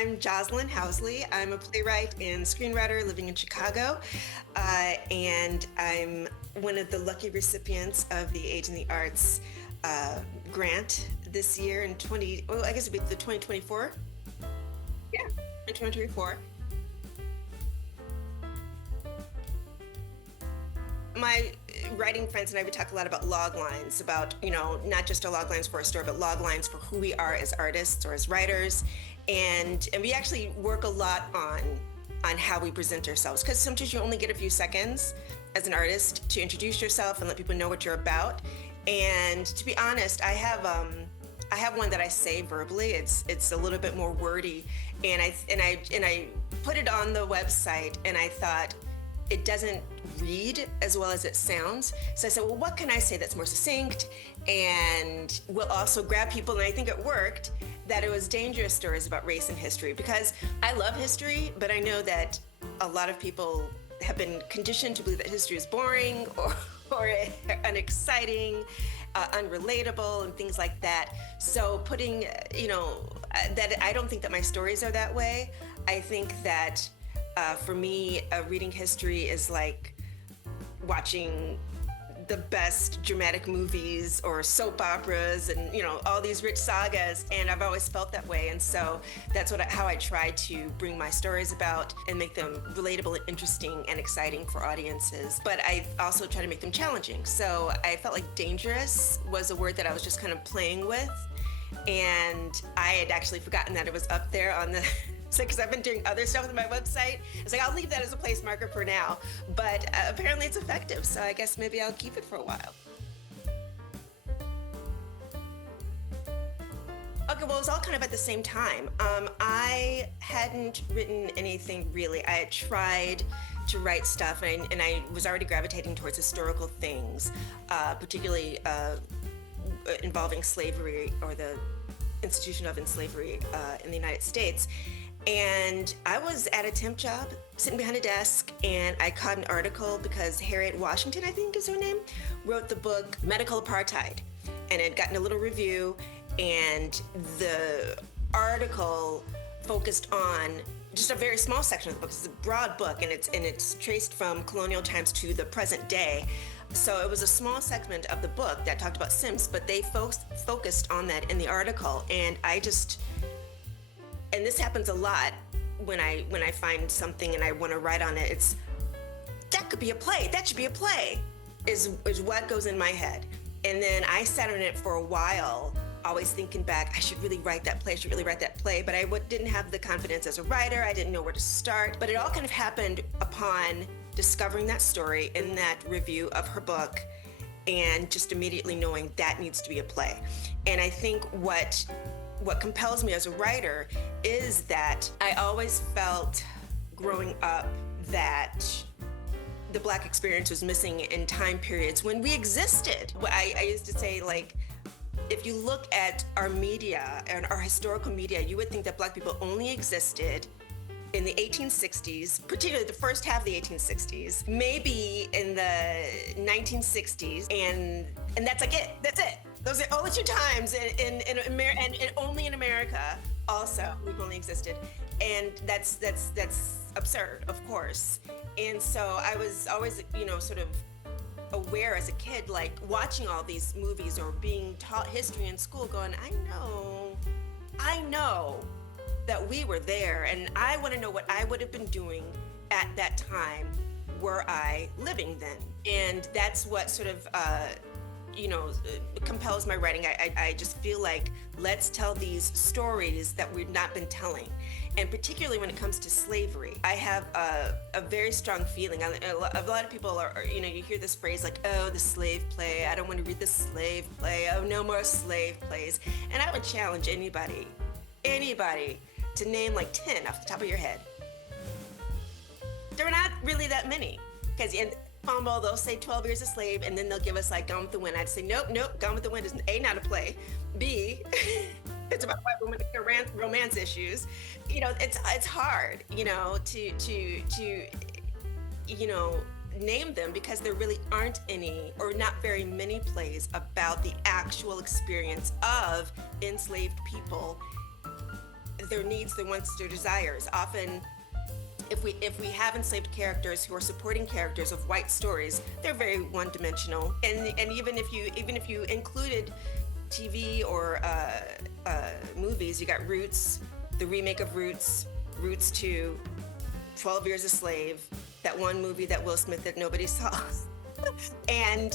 I'm Joslyn Housley. I'm a playwright and screenwriter living in Chicago, and I'm one of the lucky recipients of the Age in the Arts grant this year in I guess it'd be the 2024. Yeah, in 2024. My writing friends and I would talk a lot about log lines, about, not just a log lines for a story, but log lines for who we are as artists or as writers. And we actually work a lot on how we present ourselves, because sometimes you only get a few seconds as an artist to introduce yourself and let people know what you're about. And to be honest, I have one that I say verbally. It's a little bit more wordy, and I put it on the website, and I thought it doesn't read as well as it sounds. So I said, well, what can I say that's more succinct and will also grab people? And I think it worked, that it was dangerous stories about race and history, because I love history, but I know that a lot of people have been conditioned to believe that history is boring or unexciting, unrelatable, and things like that. So putting, that I don't think that my stories are that way. I think that for me, reading history is like watching the best dramatic movies or soap operas and, all these rich sagas. And I've always felt that way. And so that's how I try to bring my stories about and make them relatable and interesting and exciting for audiences. But I also try to make them challenging. So I felt like dangerous was a word that I was just kind of playing with. And I had actually forgotten that it was up there on the because I've been doing other stuff with my website. It's like, I'll leave that as a place marker for now. But apparently it's effective, so I guess maybe I'll keep it for a while. Okay, well, it was all kind of at the same time. I hadn't written anything really. I had tried to write stuff, and I was already gravitating towards historical things, particularly involving slavery or the institution of slavery in the United States. And I was at a temp job, sitting behind a desk, and I caught an article because Harriet Washington, I think is her name, wrote the book Medical Apartheid, and it had gotten a little review, and the article focused on just a very small section of the book. It's a broad book, and it's traced from colonial times to the present day. So it was a small segment of the book that talked about Sims, but they focused on that in the article, and and this happens a lot when I find something and I want to write on it. It's, that could be a play. That should be a play, is what goes in my head. And then I sat on it for a while, always thinking back, I should really write that play, but I didn't have the confidence as a writer. I didn't know where to start. But it all kind of happened upon discovering that story in that review of her book, and just immediately knowing that needs to be a play. And I think what compels me as a writer is that I always felt growing up that the Black experience was missing in time periods when we existed. I used to say, like, if you look at our media and our historical media, you would think that Black people only existed in the 1860s, particularly the first half of the 1860s, maybe in the 1960s, and that's like it. That's it. Those are only two times in America, and only in America. Also, we've only existed, and that's absurd, of course. And so I was always, sort of aware as a kid, like watching all these movies or being taught history in school, going, I know that we were there, and I want to know what I would have been doing at that time were I living then. And that's what sort of compels my writing. I just feel like, let's tell these stories that we've not been telling. And particularly when it comes to slavery, I have a very strong feeling. A lot of people are, you hear this phrase like, oh, the slave play. I don't want to read the slave play. Oh, no more slave plays. And I would challenge anybody to name like 10 off the top of your head. There are not really that many, because in Fumble, they'll say 12 Years a Slave, and then they'll give us like Gone with the Wind. I'd say, nope, Gone with the Wind is A, not a play. B, it's about white women romance issues. It's hard, to name them, because there really aren't any, or not very many, plays about the actual experience of enslaved people their needs, their wants, their desires. Often, if we have enslaved characters who are supporting characters of white stories, they're very one-dimensional. And even if you included TV or movies, you got Roots, the remake of Roots, Roots 2, 12 Years a Slave, that one movie that Will Smith that nobody saw. And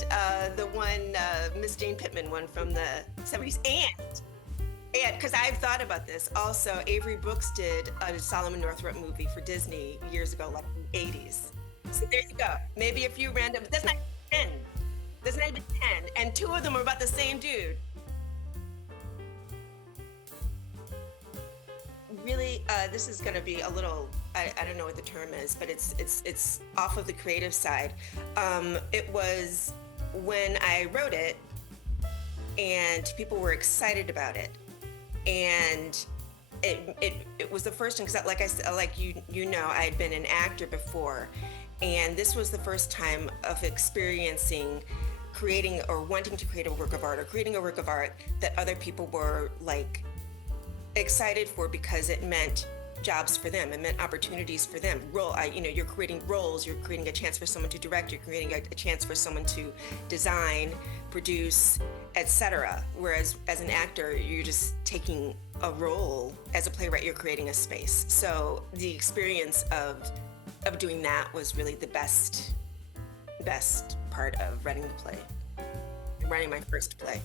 the one Miss Jane Pittman one from the 70s. And because I've thought about this, also Avery Brooks did a Solomon Northrop movie for Disney years ago, like in the 80s. So there you go. Maybe a few random. That's not even 10. That's not even 10. And two of them are about the same dude. Really, this is going to be a little. I don't know what the term is, but it's off of the creative side. It was when I wrote it, and people were excited about it, and it was the first one because, like I said, like you know, I had been an actor before, and this was the first time of experiencing creating or wanting to create a work of art or creating a work of art that other people were like excited for because it meant jobs for them. It meant opportunities for them. You're creating roles. You're creating a chance for someone to direct. You're creating a chance for someone to design, produce, etc. Whereas as an actor, you're just taking a role. As a playwright, you're creating a space. So the experience of doing that was really the best part of writing the play, writing my first play.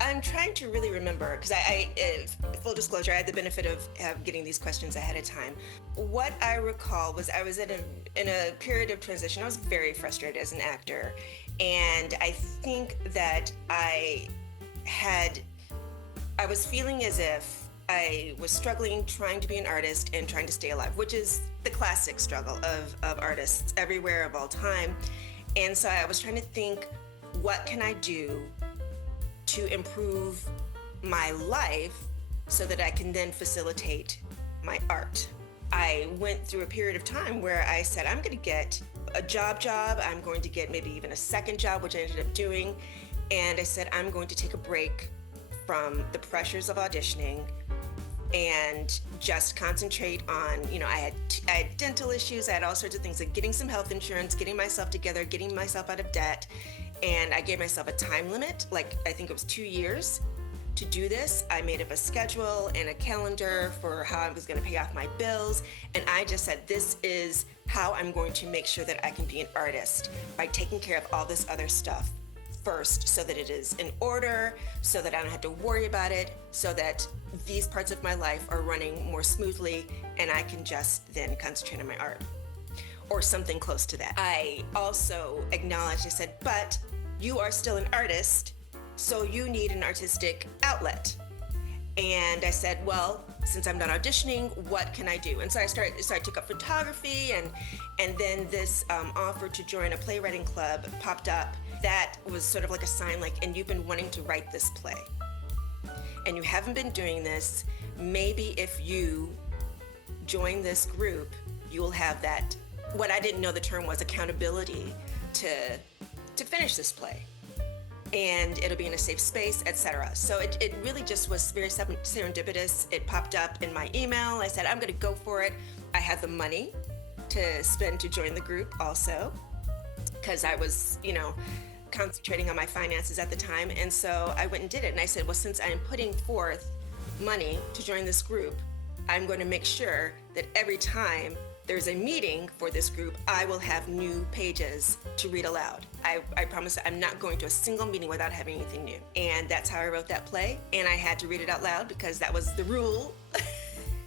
I'm trying to really remember because full disclosure, I had the benefit of getting these questions ahead of time. What I recall was I was in a period of transition. I was very frustrated as an actor, and I think that I was feeling as if I was struggling trying to be an artist and trying to stay alive, which is the classic struggle of artists everywhere of all time. And so I was trying to think, what can I do to improve my life so that I can then facilitate my art? I went through a period of time where I said, I'm going to get a job. I'm going to get maybe even a second job, which I ended up doing. And I said, I'm going to take a break from the pressures of auditioning and just concentrate on, I had dental issues. I had all sorts of things, like getting some health insurance, getting myself together, getting myself out of debt. And I gave myself a time limit, like I think it was 2 years to do this. I made up a schedule and a calendar for how I was going to pay off my bills. And I just said, this is how I'm going to make sure that I can be an artist, by taking care of all this other stuff first, so that it is in order, so that I don't have to worry about it, so that these parts of my life are running more smoothly and I can just then concentrate on my art, or something close to that. I also acknowledged, I said, but you are still an artist, so you need an artistic outlet. And I said, well, since I'm not auditioning, what can I do? And so I took up photography, and then this offer to join a playwriting club popped up. That was sort of like a sign, like, and you've been wanting to write this play, and you haven't been doing this. Maybe if you join this group, you will have that, what I didn't know the term was, accountability to finish this play. And it'll be in a safe space, etc. So it really just was very serendipitous. It popped up in my email. I said, I'm going to go for it. I had the money to spend to join the group also, because I was, concentrating on my finances at the time. And so I went and did it. And I said, well, since I'm putting forth money to join this group, I'm going to make sure that every time there's a meeting for this group, I will have new pages to read aloud. I promise I'm not going to a single meeting without having anything new. And that's how I wrote that play. And I had to read it out loud because that was the rule.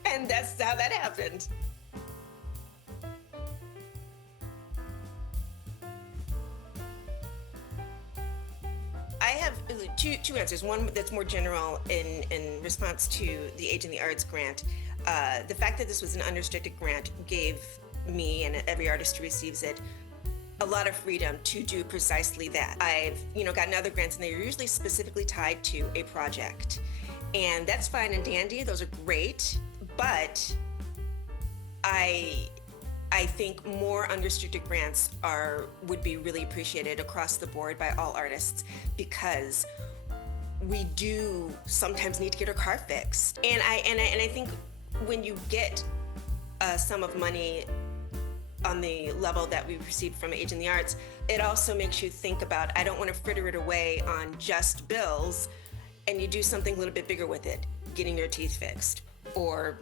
And that's how that happened. I have two answers. One that's more general in response to the Age in the Arts grant. The fact that this was an unrestricted grant gave me, and every artist who receives it, a lot of freedom to do precisely that. I've gotten other grants, and they're usually specifically tied to a project, and that's fine and dandy. Those are great, but I I think more unrestricted grants would be really appreciated across the board by all artists, because we do sometimes need to get our car fixed. And I think when you get a sum of money on the level that we've received from Age in the Arts, it also makes you think about, I don't want to fritter it away on just bills, and you do something a little bit bigger with it, getting your teeth fixed, or,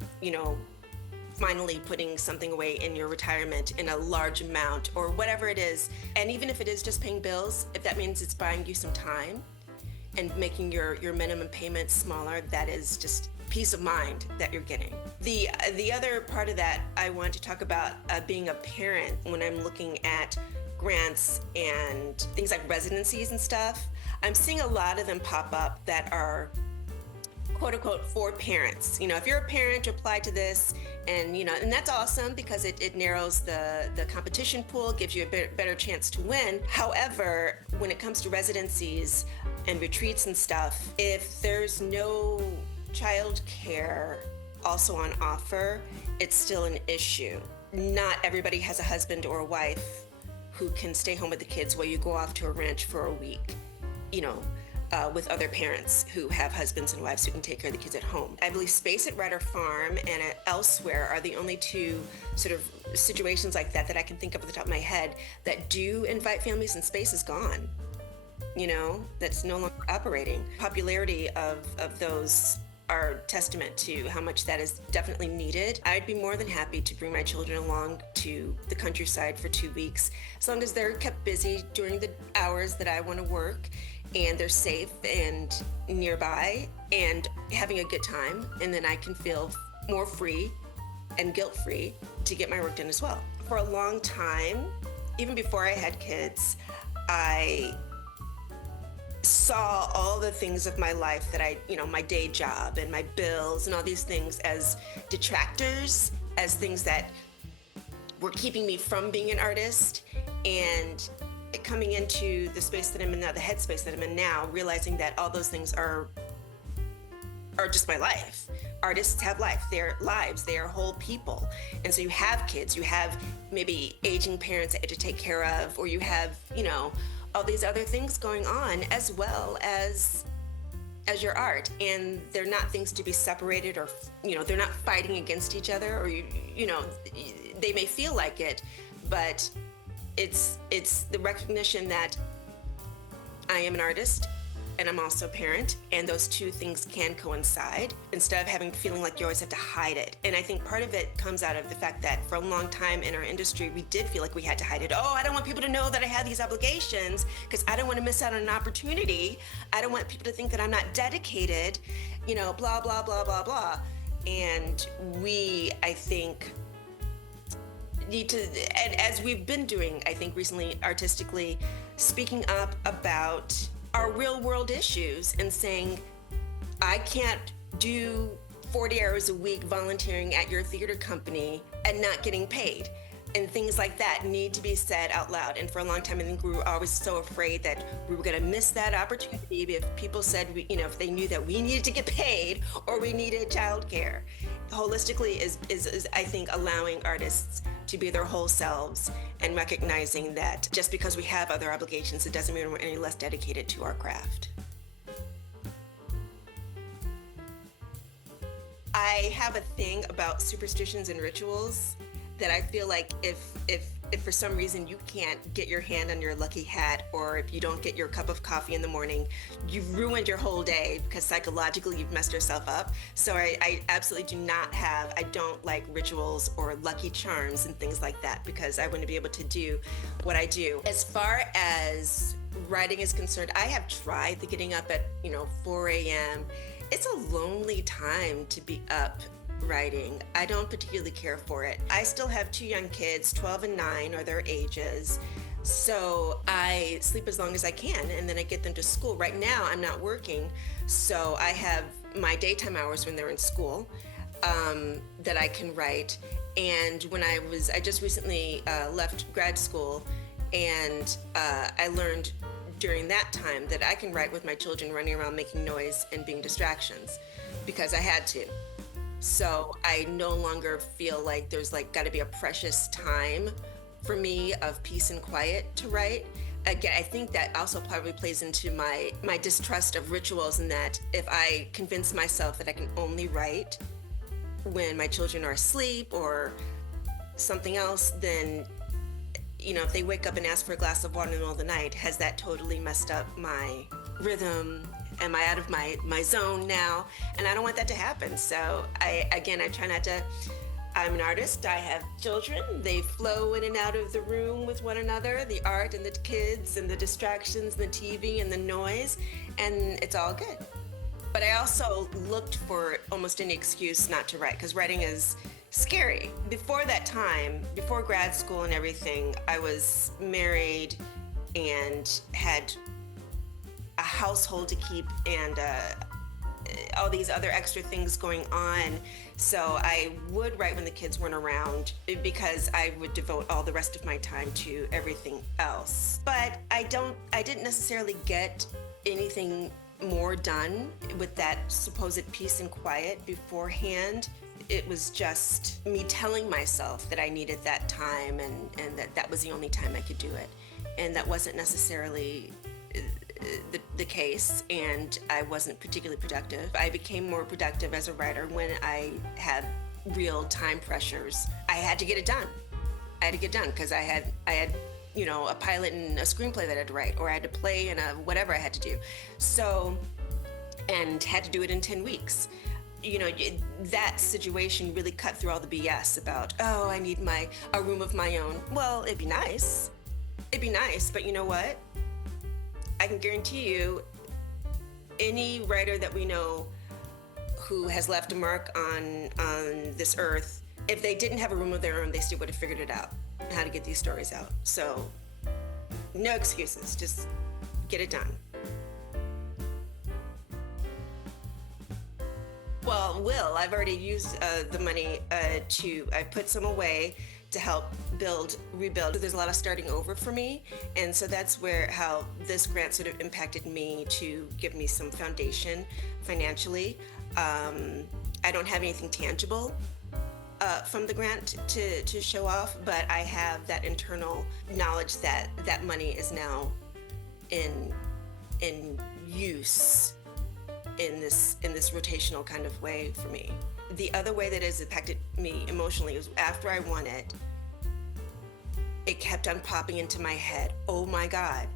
finally putting something away in your retirement in a large amount, or whatever it is. And even if it is just paying bills, if that means it's buying you some time and making your minimum payments smaller, that is just peace of mind that you're getting. The other part of that, I want to talk about being a parent when I'm looking at grants and things like residencies and stuff. I'm seeing a lot of them pop up that are quote unquote for parents. If you're a parent, apply to this, and and that's awesome because it narrows the competition pool, gives you a better chance to win. However, when it comes to residencies and retreats and stuff, if there's no child care also on offer, it's still an issue. Not everybody has a husband or a wife who can stay home with the kids while you go off to a ranch for a week, with other parents who have husbands and wives who can take care of the kids at home. I believe Space at Ryder Farm and at Elsewhere are the only two sort of situations like that I can think of at the top of my head that do invite families, and Space is gone. That's no longer operating. Popularity of those are testament to how much that is definitely needed. I'd be more than happy to bring my children along to the countryside for 2 weeks, as long as they're kept busy during the hours that I want to work, and they're safe and nearby and having a good time, and then I can feel more free and guilt-free to get my work done as well. For a long time, even before I had kids, I saw all the things of my life that my day job and my bills and all these things as detractors, as things that were keeping me from being an artist. And coming into the space that I'm in now, the headspace that I'm in now, realizing that all those things are just my life. Artists have life, they're lives, they are whole people. And so you have kids, you have maybe aging parents that you have to take care of, or you have, all these other things going on, as well as your art. And they're not things to be separated, or, they're not fighting against each other, or, they may feel like it, but it's the recognition that I am an artist and I'm also a parent, and those two things can coincide, instead of feeling like you always have to hide it. And I think part of it comes out of the fact that for a long time in our industry, we did feel like we had to hide it. Oh, I don't want people to know that I had these obligations because I don't want to miss out on an opportunity. I don't want people to think that I'm not dedicated, blah, blah, blah, blah, blah. And we, I think, need to, and as we've been doing, I think recently, artistically, speaking up about our real world issues and saying, I can't do 40 hours a week volunteering at your theater company and not getting paid. And things like that need to be said out loud. And for a long time, I think we were always so afraid that we were going to miss that opportunity if people said, if they knew that we needed to get paid or we needed childcare. Holistically is I think, allowing artists to be their whole selves and recognizing that just because we have other obligations, it doesn't mean we're any less dedicated to our craft. I have a thing about superstitions and rituals that I feel like if for some reason you can't get your hand on your lucky hat, or if you don't get your cup of coffee in the morning, you've ruined your whole day because psychologically you've messed yourself up. So I absolutely I don't like rituals or lucky charms and things like that, because I want to be able to do what I do. As far as writing is concerned, I have tried the getting up at 4 a.m. It's a lonely time to be up writing. I don't particularly care for it. I still have 2 young kids, 12 and 9 are their ages. So I sleep as long as I can, and then I get them to school. Right now I'm not working, so I have my daytime hours when they're in school that I can write. And when I just recently left grad school, and I learned during that time that I can write with my children running around making noise and being distractions, because I had to. So I no longer feel like there's like got to be a precious time for me of peace and quiet to write. Again, I think that also probably plays into my distrust of rituals, in that if I convince myself that I can only write when my children are asleep or something else, then if they wake up and ask for a glass of water in the middle of the night, has that totally messed up my rhythm? Am I out of my zone now? And I don't want that to happen. So I try not to. I'm an artist. I have children. They flow in and out of the room with one another, the art and the kids and the distractions, and the TV and the noise, and it's all good. But I also looked for almost any excuse not to write, because writing is scary. Before that time, before grad school and everything, I was married and had a household to keep, and all these other extra things going on. So I would write when the kids weren't around, because I would devote all the rest of my time to everything else. But I didn't necessarily get anything more done with that supposed peace and quiet beforehand. It was just me telling myself that I needed that time, and that was the only time I could do it. And that wasn't necessarily the case, and I wasn't particularly productive. I became more productive as a writer when I had real time pressures. I had to get it done. I had to get done because I had a pilot and a screenplay that I had to write, or I had to play in a whatever I had to do. So, and had to do it in 10 weeks. That situation really cut through all the BS about, oh, I need a room of my own. Well, it'd be nice. But you know what? I can guarantee you, any writer that we know who has left a mark on this earth, if they didn't have a room of their own, they still would have figured it out, how to get these stories out. So, no excuses. Just get it done. Well, I've already used the money I put some away to help rebuild. There's a lot of starting over for me, and so that's how this grant sort of impacted me, to give me some foundation financially. I don't have anything tangible from the grant to show off, but I have that internal knowledge that money is now in use in this rotational kind of way for me. The other way that has impacted me emotionally is after I won it, it kept on popping into my head. Oh my God,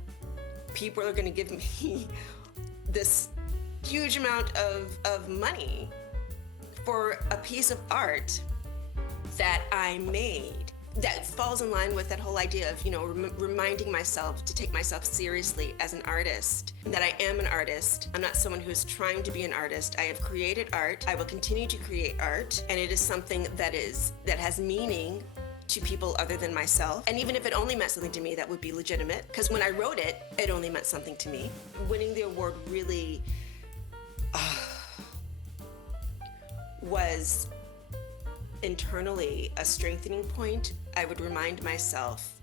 people are going to give me this huge amount of money for a piece of art that I made. That falls in line with that whole idea of, reminding myself to take myself seriously as an artist, that I am an artist. I'm not someone who is trying to be an artist. I have created art. I will continue to create art, and it is something that has meaning to people other than myself. And even if it only meant something to me, that would be legitimate, because when I wrote it, it only meant something to me. Winning the award really was internally a strengthening point. I would remind myself,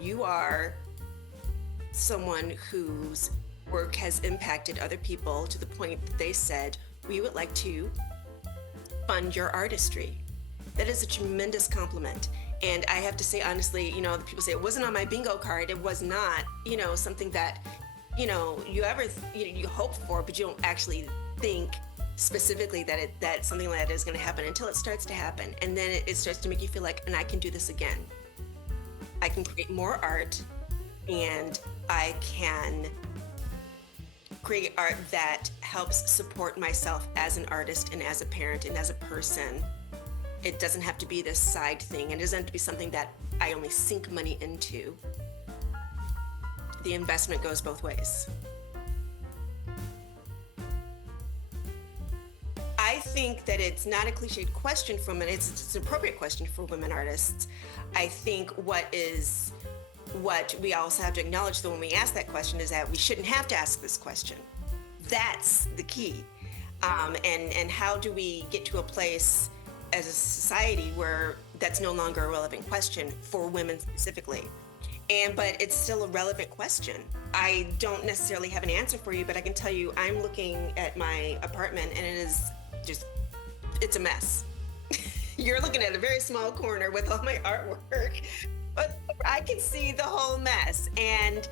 you are someone whose work has impacted other people to the point that they said, we would like to fund your artistry. That is a tremendous compliment. And I have to say, honestly, the people say it wasn't on my bingo card. It was not, something that, you ever, you hope for, but you don't actually think specifically that something like that is going to happen until it starts to happen. And then it starts to make you feel like, and I can do this again. I can create more art, and I can create art that helps support myself as an artist and as a parent and as a person. It doesn't have to be this side thing. It doesn't have to be something that I only sink money into. The investment goes both ways. I think that it's not a cliched question for women. It's an appropriate question for women artists. I think what we also have to acknowledge, though, when we ask that question, is that we shouldn't have to ask this question. That's the key. And how do we get to a place as a society where that's no longer a relevant question for women specifically? But it's still a relevant question. I don't necessarily have an answer for you, but I can tell you, I'm looking at my apartment, and it is just it's a mess. You're looking at a very small corner with all my artwork, but I can see the whole mess. And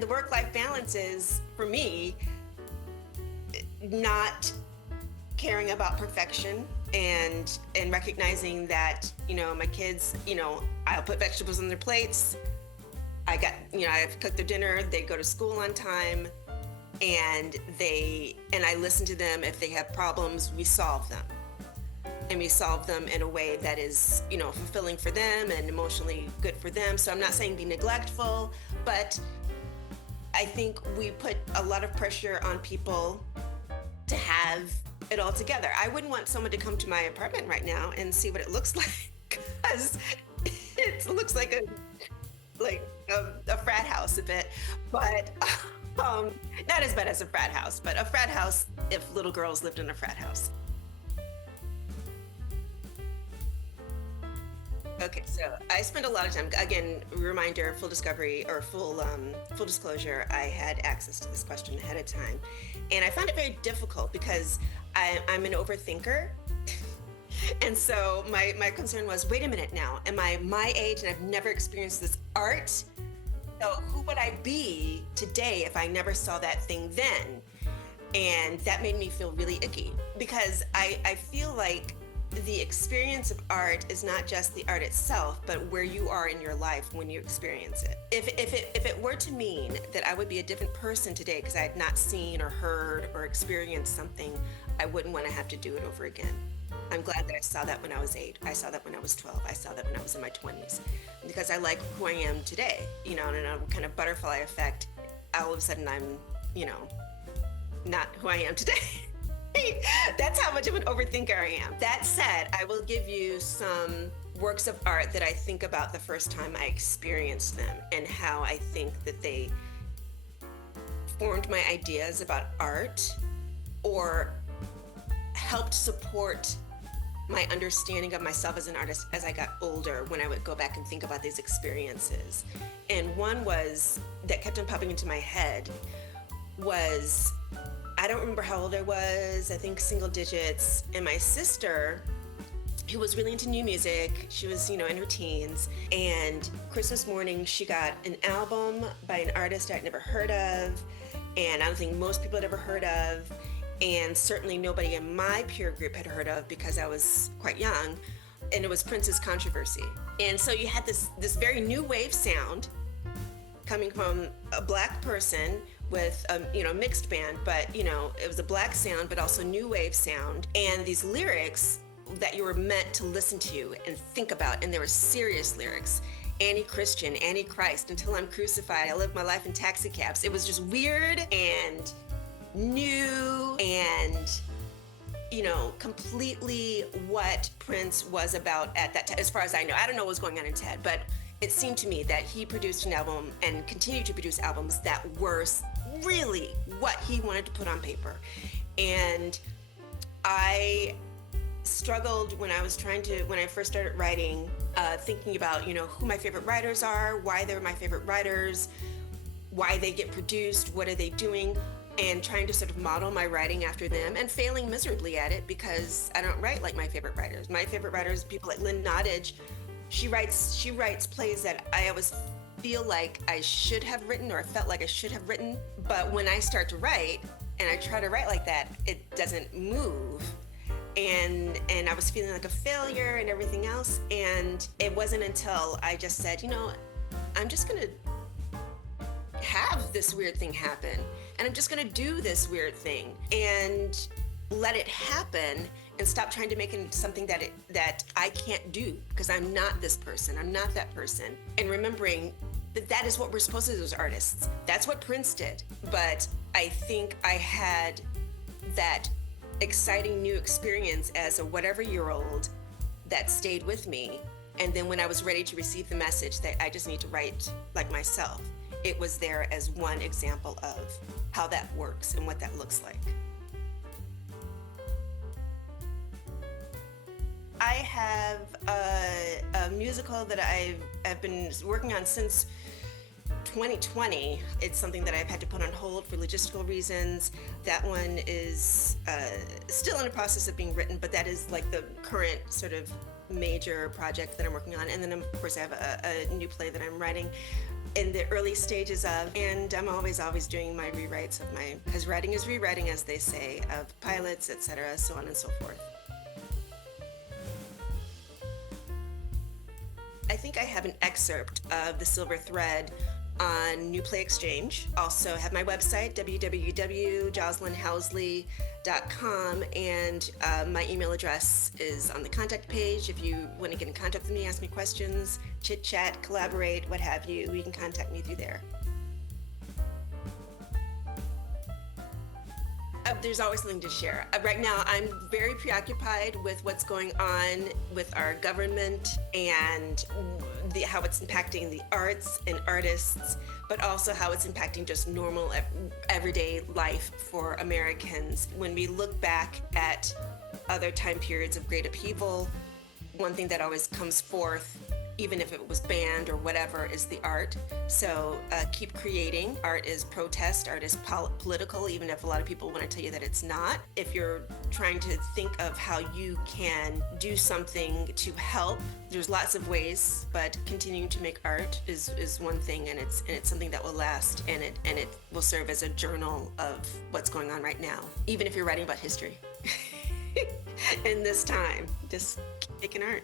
the work-life balance is, for me, not caring about perfection and recognizing that, my kids, I'll put vegetables on their plates. I've cooked their dinner, they go to school on time, and I listen to them. If they have problems, we solve them. And we solve them in a way that is, fulfilling for them and emotionally good for them. So I'm not saying be neglectful, but I think we put a lot of pressure on people to have it all together. I wouldn't want someone to come to my apartment right now and see what it looks like, because it looks like a frat house a bit, but not as bad as a frat house, but a frat house if little girls lived in a frat house. Okay, so I spent a lot of time. Again, reminder, full discovery or full disclosure. I had access to this question ahead of time, and I found it very difficult because I'm an overthinker, and so my concern was, wait a minute now, am I my age and I've never experienced this art? So who would I be today if I never saw that thing then? And that made me feel really icky, because I feel like the experience of art is not just the art itself, but where you are in your life when you experience it. If it were to mean that I would be a different person today because I had not seen or heard or experienced something, I wouldn't want to have to do it over again. I'm glad that I saw that when I was 8. I saw that when I was 12. I saw that when I was in my 20s, because I like who I am today, and a kind of butterfly effect. All of a sudden I'm, not who I am today. That's how much of an overthinker I am. That said, I will give you some works of art that I think about the first time I experienced them, and how I think that they formed my ideas about art or helped support my understanding of myself as an artist as I got older, when I would go back and think about these experiences. And one was that kept on popping into my head was, I don't remember how old I was, I think single digits, and my sister, who was really into new music, she was, in her teens, and Christmas morning she got an album by an artist I'd never heard of, and I don't think most people had ever heard of, and certainly nobody in my peer group had heard of because I was quite young, and it was Prince's Controversy. And so you had this very new wave sound coming from a Black person with a mixed band, but it was a Black sound, but also new wave sound, and these lyrics that you were meant to listen to and think about, and they were serious lyrics. Anti-Christian, anti-Christ, until I'm crucified, I live my life in taxi cabs. It was just weird and new and completely what Prince was about at that time, as far as I know. I don't know what was going on in his head, but it seemed to me that he produced an album and continued to produce albums that were really what he wanted to put on paper. And I struggled when I first started writing, thinking about, who my favorite writers are, why they're my favorite writers, why they get produced, what are they doing, and trying to sort of model my writing after them, and failing miserably at it because I don't write like my favorite writers. My favorite writers, people like Lynn Nottage, she writes plays that I always feel like I should have written, or I felt like I should have written. But when I start to write and I try to write like that, it doesn't move. And I was feeling like a failure and everything else. And it wasn't until I just said, I'm just gonna have this weird thing happen, and I'm just gonna do this weird thing and let it happen, and stop trying to make it something that I can't do, because I'm not this person, I'm not that person. And remembering that is what we're supposed to do as artists. That's what Prince did. But I think I had that exciting new experience as a whatever-year-old that stayed with me. And then when I was ready to receive the message that I just need to write like myself, it was there as one example of how that works and what that looks like. I have a musical that I've been working on since 2020, it's something that I've had to put on hold for logistical reasons. That one is still in the process of being written, but that is like the current sort of major project that I'm working on. And then, of course, I have a new play that I'm writing in the early stages of, and I'm always doing my rewrites of my, because writing is rewriting, as they say, of pilots, etc., so on and so forth. I think I have an excerpt of The Silver Thread on New Play Exchange. Also have my website, www.joslynhousley.com, and my email address is on the contact page. If you want to get in contact with me, ask me questions, chit chat, collaborate, what have you, you can contact me through there. There's always something to share. Right now, I'm very preoccupied with what's going on with our government and how it's impacting the arts and artists, but also how it's impacting just normal, everyday life for Americans. When we look back at other time periods of great upheaval, one thing that always comes forth, even if it was banned or whatever, is the art. So keep creating. Art is protest, art is political, even if a lot of people want to tell you that it's not. If you're trying to think of how you can do something to help, there's lots of ways, but continuing to make art is one thing, and it's something that will last, and it will serve as a journal of what's going on right now, even if you're writing about history. In this time, just keep making art.